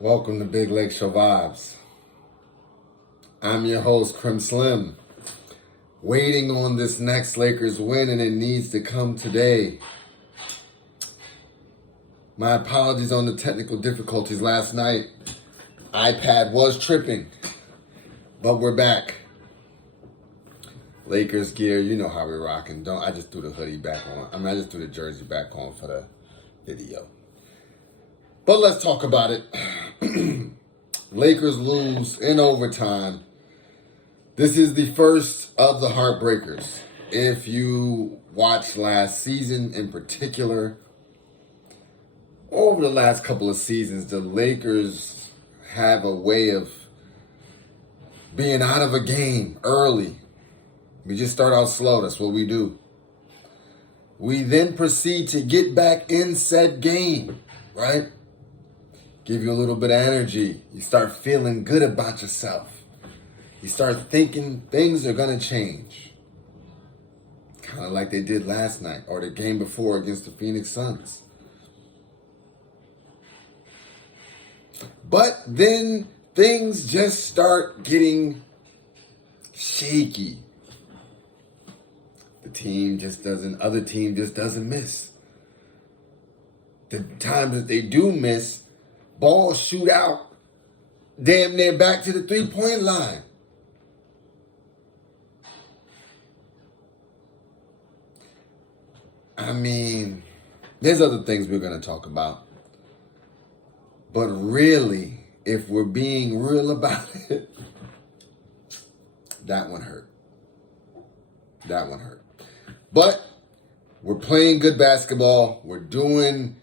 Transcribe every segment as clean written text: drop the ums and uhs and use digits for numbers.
Welcome to Big LakeShow Vibes. I'm your host, Crim Slim. Waiting on this next Lakers win, and it needs to come today. My apologies on the technical difficulties last night. iPad was tripping, but we're back. Lakers gear, you know how we're rocking. I just threw the hoodie back on. I just threw the jersey back on for the video. But let's talk about it. Lakers lose in overtime. This is the first of the heartbreakers. If you watched last season in particular, over the last couple of seasons, the Lakers have a way of being out of a game early. We just start out slow. That's what we do. We then proceed to get back in said game, right? Give you a little bit of energy. You start feeling good about yourself. You start thinking things are going to change. Kind of like they did last night or the game before against the Phoenix Suns. But then things just start getting shaky. Other team just doesn't miss. The times that they do miss, balls shoot out damn near back to the three-point line. I mean, there's other things we're going to talk about. But really, if we're being real about it, that one hurt. That one hurt. But we're playing good basketball. We're doing...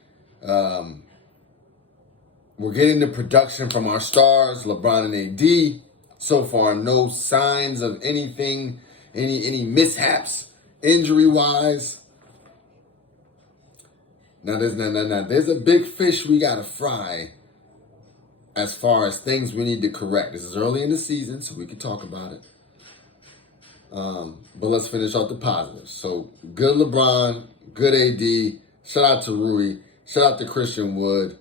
We're getting the production from our stars, LeBron and AD. So far, no signs of anything, any mishaps, injury-wise. Now, there's a big fish we got to fry as far as things we need to correct. This is early in the season, so we can talk about it. But let's finish off the positives. So, good LeBron, good AD. Shout out to Rui. Shout out to Christian Wood.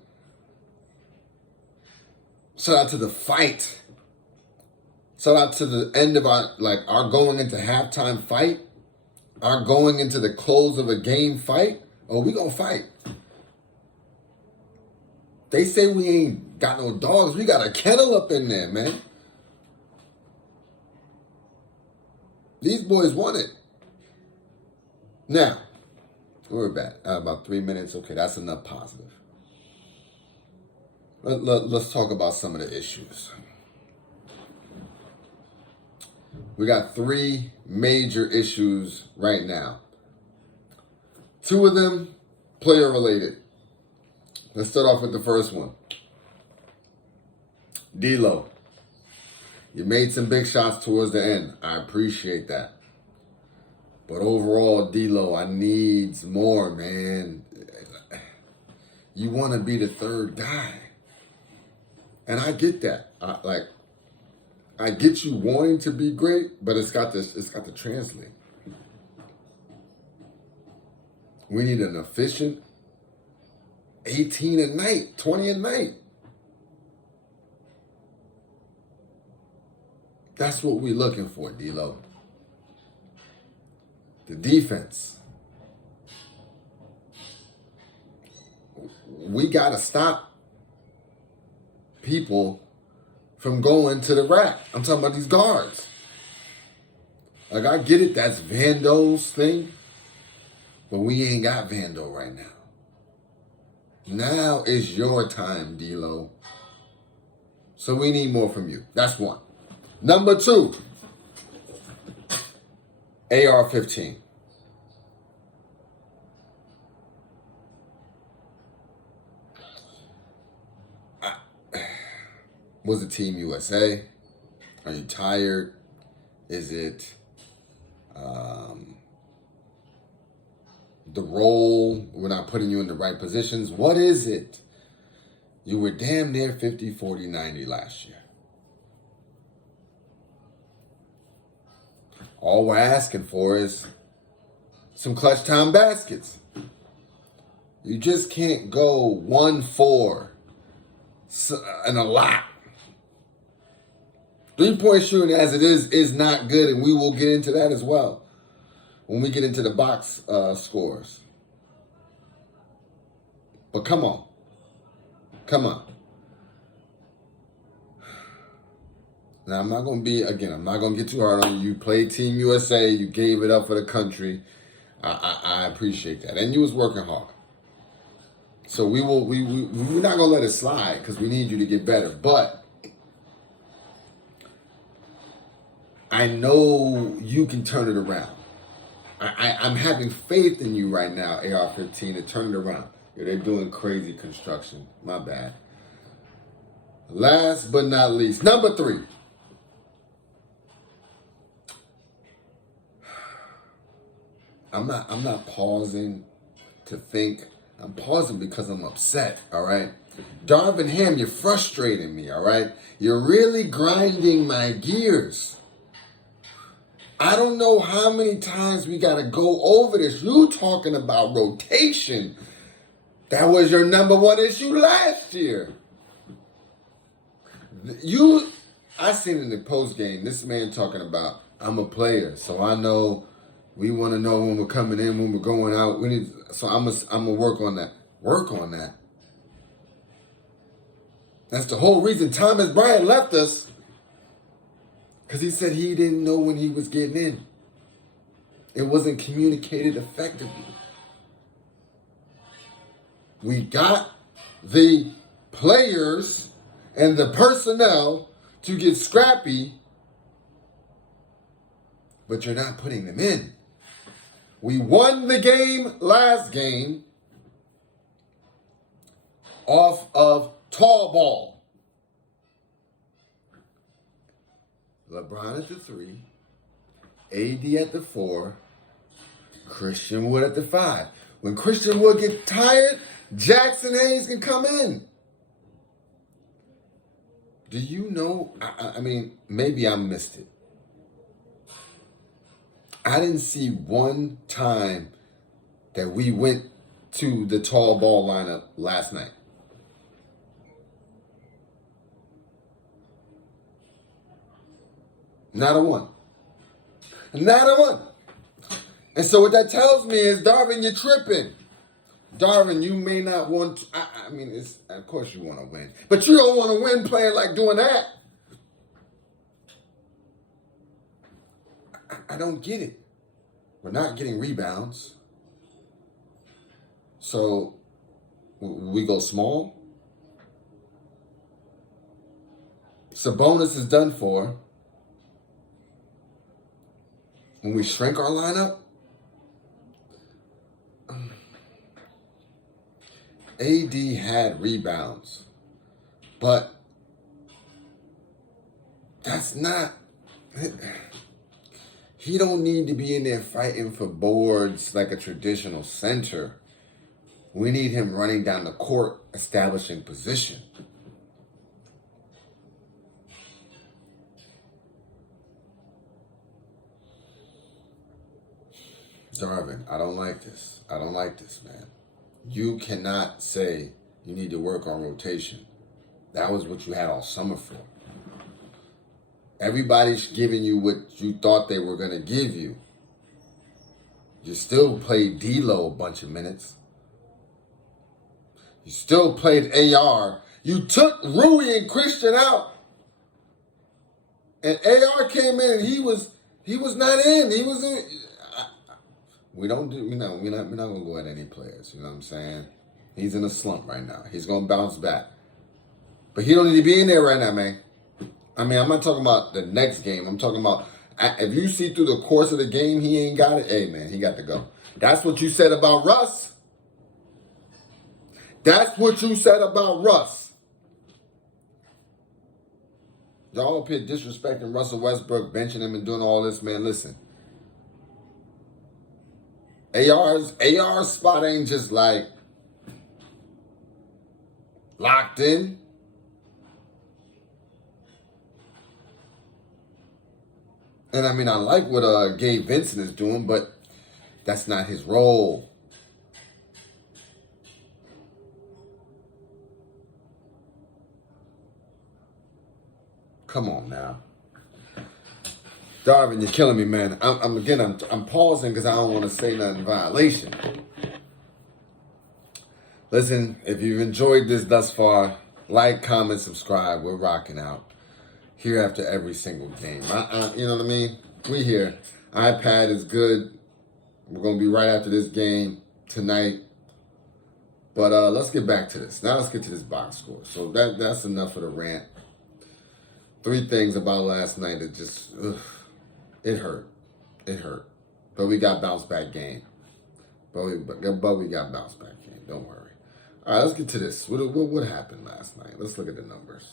Shout out to the fight. Shout out to the end of our going into halftime fight. Our going into the close of a game fight. Oh, we gonna fight. They say we ain't got no dogs. We got a kennel up in there, man. These boys want it. Now, we're back. About 3 minutes. Okay, that's enough positive. Let's talk about some of the issues. We got 3 major issues right now. 2 of them player related. Let's start off with the first one. D-Lo. You made some big shots towards the end. I appreciate that. But overall, D-Lo, I needs more, man. You want to be the third guy. And I get that. I get you wanting to be great, but it's got to translate. We need an efficient 18 a night, 20 a night. That's what we're looking for, D-Lo. The defense. We got to stop people from going to the rack. I'm talking about these guards. I get it, that's Vando's thing, but we ain't got Vando right now. Now is your time, D-Lo. So we need more from you. That's one. Number 2, AR-15. Was it Team USA? Are you tired? Is it the role? We're not putting you in the right positions. What is it? You were damn near 50, 40, 90 last year. All we're asking for is some clutch time baskets. You just can't go 1-4 and a lot. 3-point shooting as it is not good, and we will get into that as well when we get into the box scores. But come on. Now, I'm not going to get too hard on you. You played Team USA. You gave it up for the country. I appreciate that. And you was working hard. So we're not going to let it slide because we need you to get better. But I know you can turn it around. I'm having faith in you right now, AR-15, to turn it around. They're doing crazy construction. My bad. Last but not least, number 3. I'm not pausing to think. I'm pausing because I'm upset, all right? Darvin Ham, you're frustrating me, all right? You're really grinding my gears. I don't know how many times we got to go over this. You talking about rotation. That was your number 1 issue last year. I seen in the post game, this man talking about, I'm a player, so I know we want to know when we're coming in, when we're going out. So I'm gonna work on that. Work on that. That's the whole reason Thomas Bryant left us. Because he said he didn't know when he was getting in. It wasn't communicated effectively. We got the players and the personnel to get scrappy, but you're not putting them in. We won the game last game off of tall ball. LeBron at the 3, AD at the 4, Christian Wood at the 5. When Christian Wood gets tired, Jackson Hayes can come in. Do you know, I mean, maybe I missed it. I didn't see one time that we went to the tall ball lineup last night. Not a one. Not a one. And so what that tells me is, Darvin, you're tripping. Darvin, you may not want to, I mean, of course you want to win. But you don't want to win playing like doing that. I don't get it. We're not getting rebounds. So we go small. Sabonis is done for. When we shrink our lineup, AD had rebounds, but that's not, he don't need to be in there fighting for boards like a traditional center. We need him running down the court, establishing position. Darvin, I don't like this. I don't like this, man. You cannot say you need to work on rotation. That was what you had all summer for. Everybody's giving you what you thought they were going to give you. You still played D-Lo a bunch of minutes. You still played AR. You took Rui and Christian out. And AR came in and he was not in. He was in. We're not gonna go at any players, you know what I'm saying? He's in a slump right now. He's gonna bounce back. But he don't need to be in there right now, man. I mean, I'm not talking about the next game. I'm talking about if you see through the course of the game he ain't got it, hey man, he got to go. That's what you said about Russ. That's what you said about Russ. Y'all up here disrespecting Russell Westbrook, benching him and doing all this, man. Listen. AR's spot ain't just like locked in. And I mean, I like what Gabe Vincent is doing, but that's not his role. Come on now. Darvin, you're killing me, man. I'm pausing because I don't want to say nothing in violation. Listen, if you've enjoyed this thus far, like, comment, subscribe. We're rocking out here after every single game. You know what I mean? We here. iPad is good. We're going to be right after this game tonight. But let's get back to this. Now let's get to this box score. So that's enough of the rant. 3 things about last night that just, it hurt. It hurt. But we got bounce back game. But we got bounce back game. Don't worry. All right, let's get to this. What happened last night? Let's look at the numbers.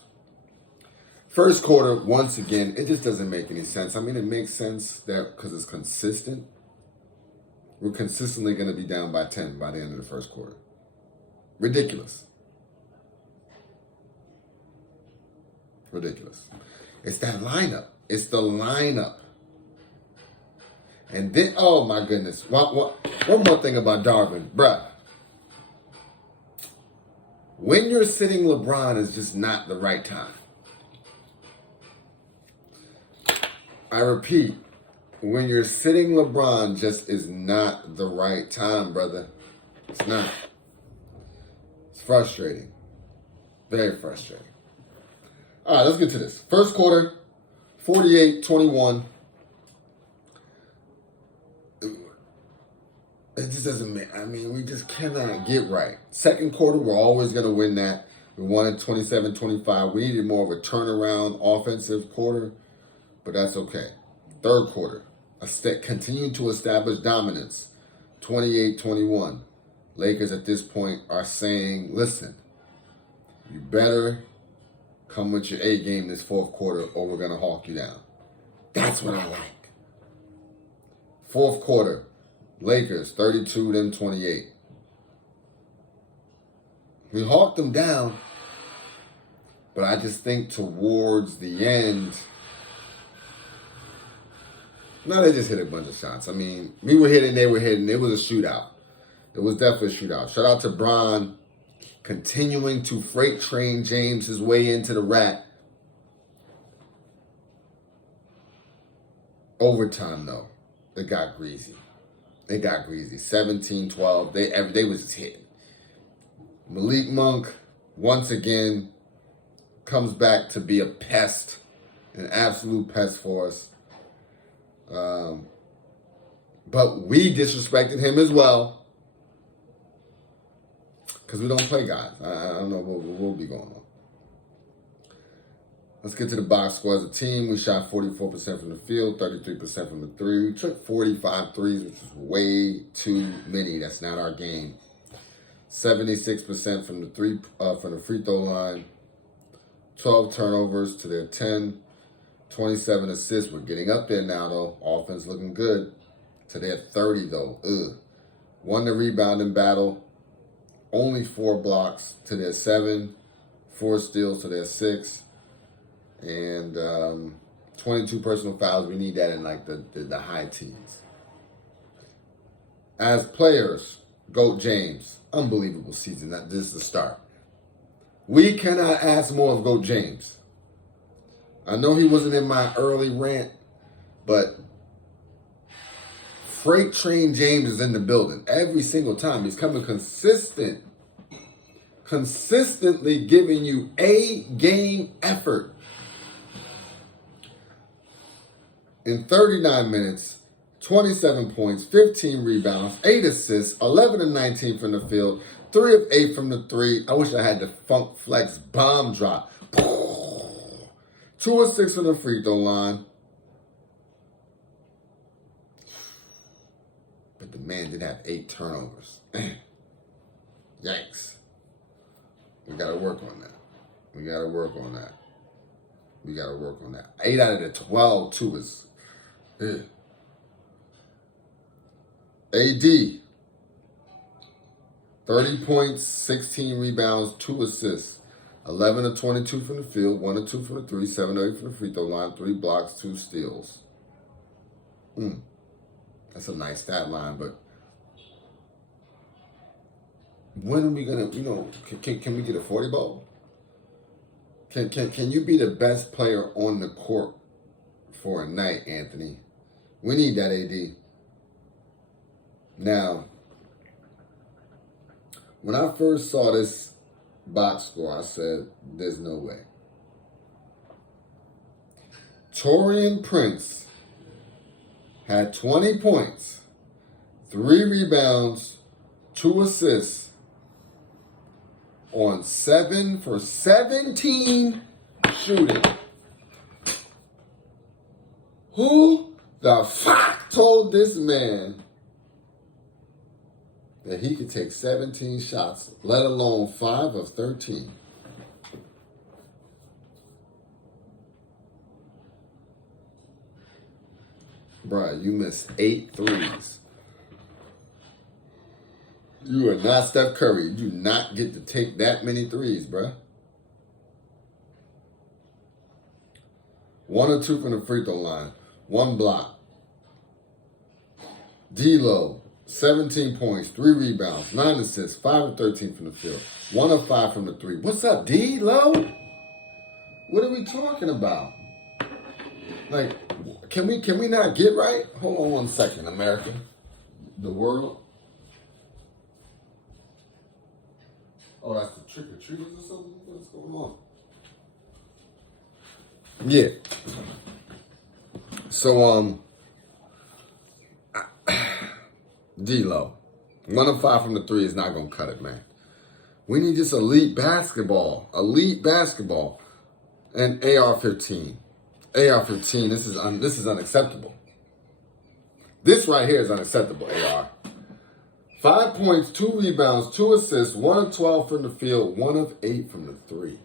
First quarter, once again, it just doesn't make any sense. I mean, it makes sense that because it's consistent. We're consistently going to be down by 10 by the end of the first quarter. Ridiculous. Ridiculous. It's that lineup. It's the lineup. And then, oh my goodness. One more thing about Darvin. Bruh. When you're sitting LeBron is just not the right time. I repeat, when you're sitting LeBron just is not the right time, brother. It's not. It's frustrating. Very frustrating. All right, let's get to this. First quarter, 48-21. It just doesn't make, we just cannot get right. Second quarter, we're always going to win that. We won it 27-25. We needed more of a turnaround offensive quarter, but that's okay. Third quarter, continuing to establish dominance, 28-21. Lakers at this point are saying, listen, you better come with your A game this fourth quarter or we're going to hawk you down. That's what I like. Fourth quarter, Lakers 32, them 28. We hawked them down, but I just think towards the end, no, they just hit a bunch of shots. I mean, we were hitting, they were hitting. It was a shootout. It was definitely a shootout. Shout out to Bron continuing to freight train James his way into the rack. Overtime, though, it got greasy. They got greasy. 17-12. They was just hitting. Malik Monk, once again, comes back to be a pest. An absolute pest for us. But we disrespected him as well. Because we don't play guys. I don't know what will be going on. Let's get to the box score. As a team, we shot 44% from the field, 33% from the three. We took 45 threes, which is way too many. That's not our game. 76% from the free throw line. 12 turnovers to their 10. 27 assists. We're getting up there now, though. Offense looking good. To their 30, though. Won the rebounding battle. Only 4 blocks to their 7. 4 steals to their 6. And 22 personal fouls. We need that in like the high teens. As players, GOAT James. Unbelievable season. This is the start. We cannot ask more of GOAT James. I know he wasn't in my early rant, but Freight Train James is in the building every single time. He's coming consistently giving you a game effort. In 39 minutes, 27 points, 15 rebounds, 8 assists, 11 and 19 from the field, 3 of 8 from the 3. I wish I had the Funk Flex bomb drop. 2 of 6 from the free throw line. But the man did have 8 turnovers. Yikes. We got to work on that. 8 out of the 12, 2 is... AD, 30 points, 16 rebounds, 2 assists, 11 of 22 from the field, 1 of 2 from the 3, 7 of 8 from the free throw line, 3 blocks, 2 steals. That's a nice stat line, but when are we going to, can we get a 40 ball? Can you be the best player on the court for a night, Anthony? We need that, AD. Now, when I first saw this box score, I said, there's no way. Taurean Prince had 20 points, 3 rebounds, 2 assists on 7 for 17 shooting. Who the fuck told this man that he could take 17 shots, let alone 5 of 13? Bruh, you missed 8 threes. You are not Steph Curry. You do not get to take that many threes, bruh. 1 or 2 from the free throw line. 1 block. D-Lo, 17 points, 3 rebounds, 9 assists, 5 of 13 from the field. 1 of 5 from the 3. What's up, D-Lo? What are we talking about? Like, can we not get right? Hold on 1 second, America. The world. Oh, that's the trick-or-treaters or something? What's going on? Yeah. So, D-Lo, 1 of 5 from the 3 is not going to cut it, man. We need just elite basketball. Elite basketball. And AR-15. AR-15, this is unacceptable. This right here is unacceptable, AR. 5 points, 2 rebounds, 2 assists, 1 of 12 from the field, 1 of 8 from the 3.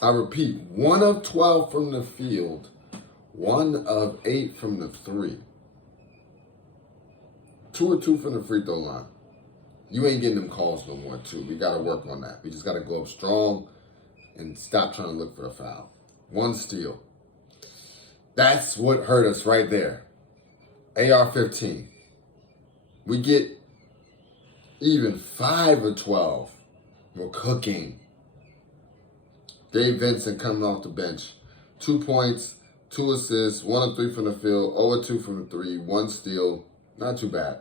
I repeat, 1 of 12 from the field, 1 of 8 from the 3. 2 of 2 from the free throw line. You ain't getting them calls no more, too. We got to work on that. We just got to go up strong and stop trying to look for a foul. 1 steal. That's what hurt us right there. AR-15. We get even 5 of 12. We're cooking. Dave Vincent coming off the bench. 2 points, 2 assists, 1 of 3 from the field, 0 of 2 from the 3, 1 steal. Not too bad.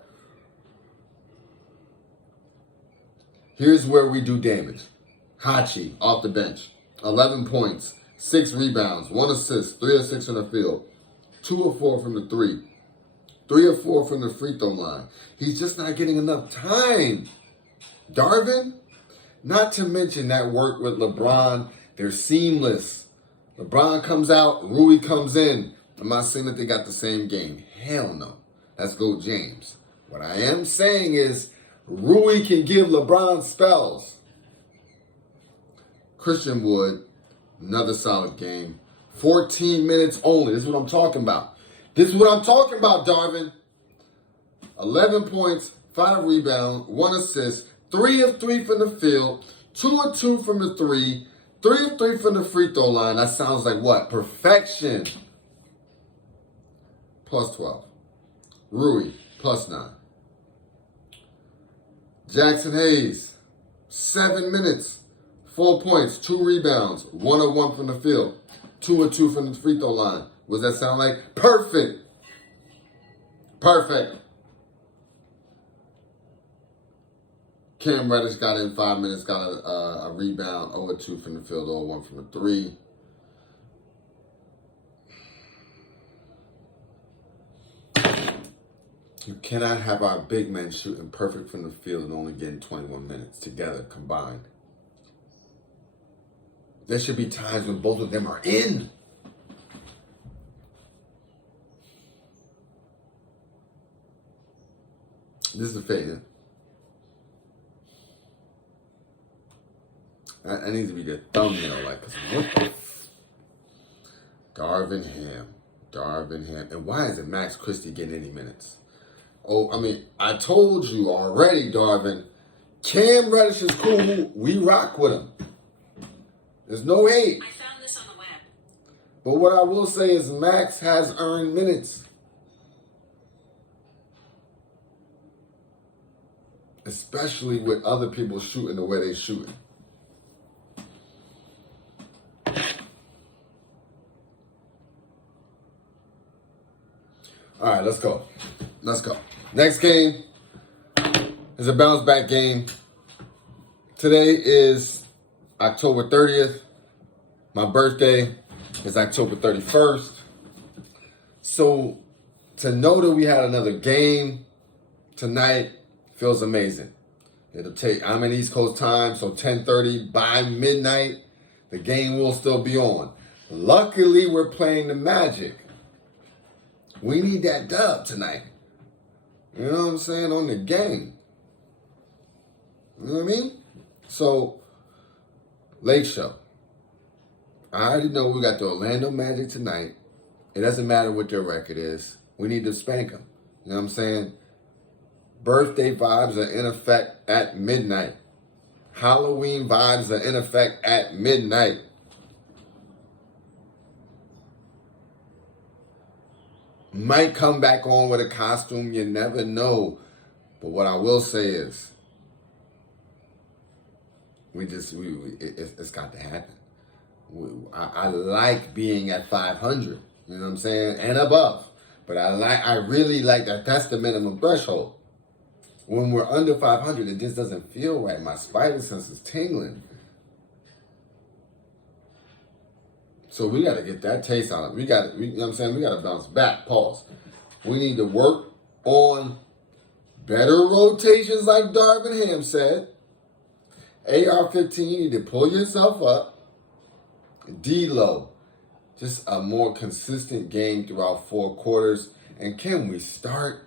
Here's where we do damage. Hachi off the bench. 11 points, 6 rebounds, 1 assist, 3 of 6 from the field, 2 of 4 from the 3, 3 of 4 from the free throw line. He's just not getting enough time. Darvin, not to mention that work with LeBron. They're seamless. LeBron comes out, Rui comes in. I'm not saying that they got the same game. Hell no. Let's go James. What I am saying is Rui can give LeBron spells. Christian Wood, another solid game. 14 minutes only. This is what I'm talking about. This is what I'm talking about, Darvin. 11 points, 5 rebounds, 1 assist, 3 of 3 from the field, 2 of 2 from the 3, 3 of 3 from the free throw line. That sounds like what? Perfection. Plus 12. Rui, plus 9. Jackson Hayes, 7 minutes, 4 points, 2 rebounds, 1 of 1 from the field, 2 of 2 from the free throw line. What does that sound like? Perfect. Perfect. Cam Reddish got in 5 minutes, got a rebound, 0 of 2 from the field, 0 of 1 from the 3. You cannot have our big men shooting perfect from the field and only getting 21 minutes together combined. There should be times when both of them are in. This is a failure. That needs to be the thumbnail, like, cause what the Darvin Ham. And why isn't Max Christie getting any minutes? Oh, I mean, I told you already, Darvin. Cam Reddish is cool. We rock with him. There's no hate. I found this on the web. But what I will say is Max has earned minutes. especially with other people shooting the way they shooting. All right, let's go. Let's go. Next game is a bounce back game. Today is October 30th. My birthday is October 31st. So to know that we had another game tonight feels amazing. It'll take, I'm in East Coast time, so 10:30 by midnight, the game will still be on. Luckily, we're playing the Magic. We need that dub tonight. You know what I'm saying? On the game. You know what I mean? So, LakeShow. I already know we got the Orlando Magic tonight. It doesn't matter what their record is. We need to spank them. You know what I'm saying? Birthday vibes are in effect at midnight. Halloween vibes are in effect at midnight. Might come back on with a costume. You never know. But what I will say is, it's got to happen. I like being at 500. You know what I'm saying? And above. But I really like that. That's the minimum threshold. When we're under 500, it just doesn't feel right. My spider sense is tingling. So we got to get that taste out of it. You know what I'm saying? We got to bounce back. Pause. We need to work on better rotations, like Darvin Ham said. AR-15, you need to pull yourself up. D-Lo, just a more consistent game throughout 4 quarters. And can we start,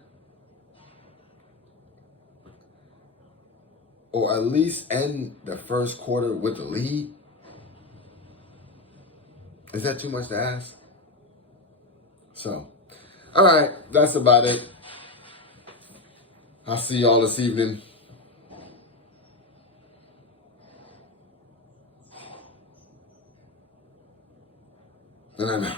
or at least end the first quarter with the lead? Is that too much to ask? So, all right, that's about it. I'll see y'all this evening. And I'm out.